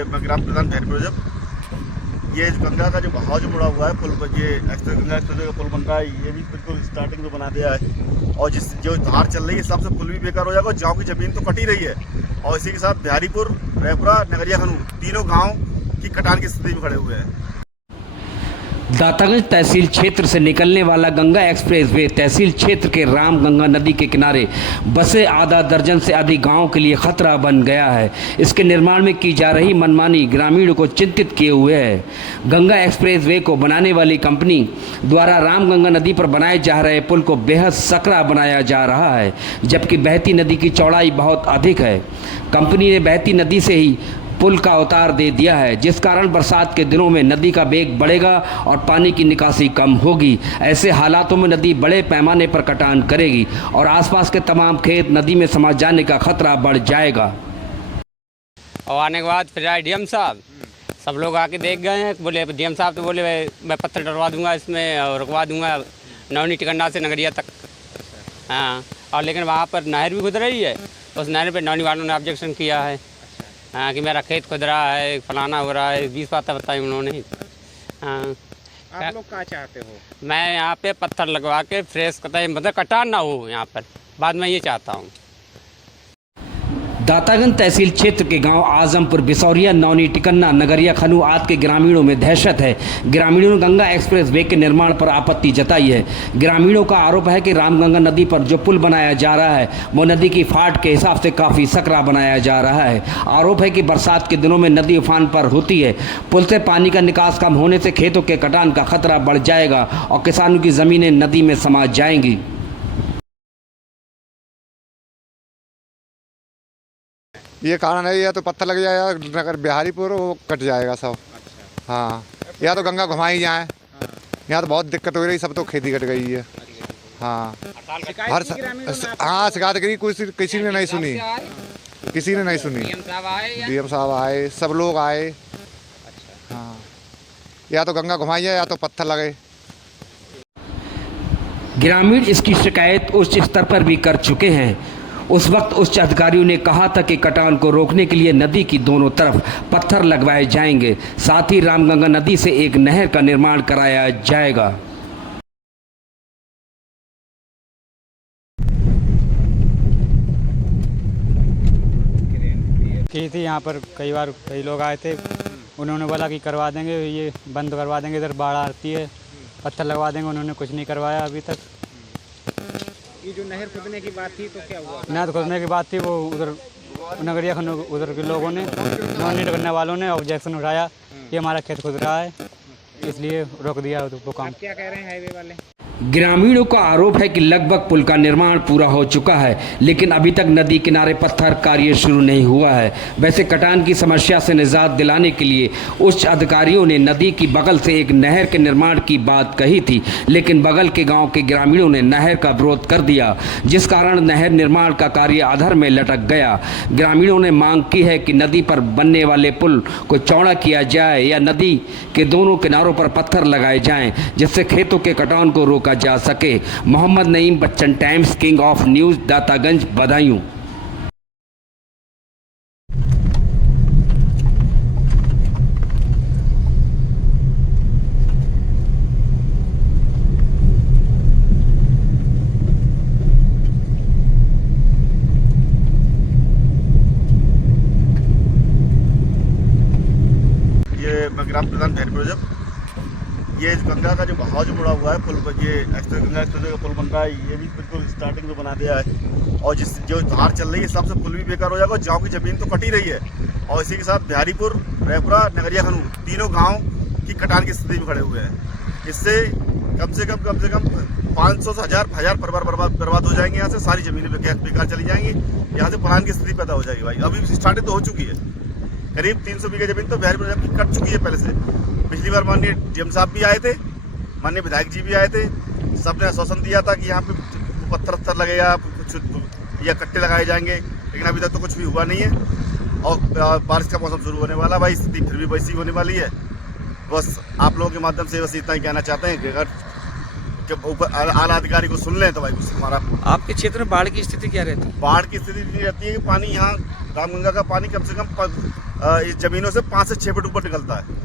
ये मैं ग्राम प्रधान भैरपुर। ये गंगा का जो बहाव जो मुड़ा हुआ है पुल पर, ये एक्सप्रेस गंगा एक्सप्रेस का पुल बन रहा है, ये भी बिल्कुल स्टार्टिंग में बना दिया है। और जिस जो धार चल रही है सबसे पुल भी बेकार हो जाएगा। गाँव की जमीन तो कटी रही है और इसी के साथ बिहारीपुर, रैपुरा, नगरिया खनू तीनों गाँव की कटान की स्थिति में खड़े हुए हैं। दातागंज तहसील क्षेत्र से निकलने वाला गंगा एक्सप्रेसवे तहसील क्षेत्र के रामगंगा नदी के किनारे बसे आधा दर्जन से अधिक गांवों के लिए खतरा बन गया है। इसके निर्माण में की जा रही मनमानी ग्रामीणों को चिंतित किए हुए है। गंगा एक्सप्रेसवे को बनाने वाली कंपनी द्वारा रामगंगा नदी पर बनाए जा रहे पुल को बेहद सकरा बनाया जा रहा है, जबकि बहती नदी की चौड़ाई बहुत अधिक है। कंपनी ने बहती नदी से ही पुल का अवतार दे दिया है, जिस कारण बरसात के दिनों में नदी का वेग बढ़ेगा और पानी की निकासी कम होगी। ऐसे हालातों में नदी बड़े पैमाने पर कटान करेगी और आसपास के तमाम खेत नदी में समा जाने का खतरा बढ़ जाएगा। और आने के बाद फिर आए डीएम साहब, सब लोग आके देख गए हैं। बोले डीएम साहब तो बोले मैं पत्थर डलवा दूंगा इसमें और रुकवा दूंगा नवनी टिकन्ना से नगरिया तक। हाँ, और लेकिन वहाँ पर नहर भी गुजर रही है, उस नहर पर नवनी वालों ने ऑब्जेक्शन किया है। हाँ, कि मेरा खेत खुद रहा है, फलाना हो रहा है, 20 बातें बताई उन्होंने। हाँ, आप लोग क्या चाहते हो? मैं यहाँ पे पत्थर लगवा के फ्रेश मतलब कटान ना हो यहाँ पर, बाद में ये चाहता हूँ। दातागंज तहसील क्षेत्र के गांव आजमपुर, बिसौरिया, नौनी टिकन्ना, नगरिया खनू आदि के ग्रामीणों में दहशत है। ग्रामीणों ने गंगा एक्सप्रेसवे के निर्माण पर आपत्ति जताई है। ग्रामीणों का आरोप है कि रामगंगा नदी पर जो पुल बनाया जा रहा है वो नदी की फाट के हिसाब से काफ़ी सकरा बनाया जा रहा है। आरोप है कि बरसात के दिनों में नदी उफान पर होती है। पुल से पानी का निकास कम होने से खेतों के कटान का खतरा बढ़ जाएगा और किसानों की ज़मीनें नदी में समा जाएंगी। ये कारण है, या तो पत्थर लग जाएगा नगर बिहारीपुर, वो कट जाएगा सब। हाँ, या तो गंगा घुमाई जाए। यहाँ तो बहुत दिक्कत हो रही, सब तो खेती कट गई है। हाँ, हाँ शिकायत करी, किसी ने नहीं सुनी, किसी ने नहीं सुनी। डीएम साहब आए, सब लोग आए। हाँ, या तो गंगा घुमाई जाए या तो पत्थर लगे। ग्रामीण इसकी शिकायत उच्च स्तर पर भी कर चुके हैं। उस वक्त उच्च अधिकारियों ने कहा था कि कटान को रोकने के लिए नदी की दोनों तरफ पत्थर लगवाए जाएंगे, साथ ही रामगंगा नदी से एक नहर का निर्माण कराया जाएगा। की थी यहाँ पर कई लोग आए थे, उन्होंने बोला कि करवा देंगे, ये बंद करवा देंगे, इधर बाढ़ आती है, पत्थर लगवा देंगे। उन्होंने कुछ नहीं करवाया अभी तक। ये जो नहर खुदने की बात थी तो क्या हुआ? नहर खुदने की बात थी, वो उधर नगरिया खनू उधर के लोगों ने, नॉन करने वालों ने ऑब्जेक्शन उठाया कि हमारा खेत खुद रहा है, इसलिए रोक दिया वो काम। क्या कह रहे हैं हाईवे वाले? ग्रामीणों का आरोप है कि लगभग पुल का निर्माण पूरा हो चुका है, लेकिन अभी तक नदी किनारे पत्थर कार्य शुरू नहीं हुआ है। वैसे कटान की समस्या से निजात दिलाने के लिए उच्च अधिकारियों ने नदी की बगल से एक नहर के निर्माण की बात कही थी, लेकिन बगल के गांव के ग्रामीणों ने नहर का विरोध कर दिया, जिस कारण नहर निर्माण का कार्य अधर में लटक गया। ग्रामीणों ने मांग की है कि नदी पर बनने वाले पुल को चौड़ा किया जाए या नदी के दोनों किनारों पर पत्थर लगाए जाएं, जिससे खेतों के कटान को रोका जा सके। Mohammad Naeem Bachchan, Times king of news, Dataganj, Budaun. ये मैं ग्राम प्रधान भैरपुर। ये गंगा का जो बहाव जो मुड़ा हुआ है पुल पर, ये एक्सप्रेस गंगा एक्सप्रेस का पुल बन रहा है, ये भी बिल्कुल स्टार्टिंग में बना दिया है। और जिस जो धार चल रही है सबसे पुल भी बेकार हो जाएगा। गाँव की जमीन तो कटी रही है और इसी के साथ बिहारीपुर, रैपुरा, नगरिया खनू तीनों गाँव की कटान की स्थिति में खड़े हुए हैं। इससे कम से कम 500 से 1000 परिवार बर्बाद हो जाएंगे। यहाँ से सारी जमीनें बेकार चली जाएंगी। यहाँ से पलायन की स्थिति पैदा हो जाएगी। भाई अभी स्टार्टिंग तो हो चुकी है, करीब 300 बीघे जमीन तो बिहारीपुर की कट चुकी है पहले से। पिछली बार माननीय डीएम साहब भी आए थे, माननीय विधायक जी भी आए थे, सबने आश्वासन दिया था कि यहाँ पे पत्थर लगेगा, कुछ या कट्टे लगाए जाएंगे, लेकिन अभी तक तो कुछ भी हुआ नहीं है। और बारिश का मौसम शुरू होने वाला, भाई स्थिति फिर भी वैसी होने वाली है। बस आप लोगों के माध्यम से बस इतना ही कहना चाहते हैं कि अगर जब ऊपर आला अधिकारी को सुन लें तो भाई उससे हमारा आपके क्षेत्र में बाढ़ की स्थिति क्या रहती है? बाढ़ की स्थिति नहीं रहती है कि पानी यहाँ रामगंगा का पानी कम से कम इस जमीनों से 5 से 6 फीट ऊपर निकलता है।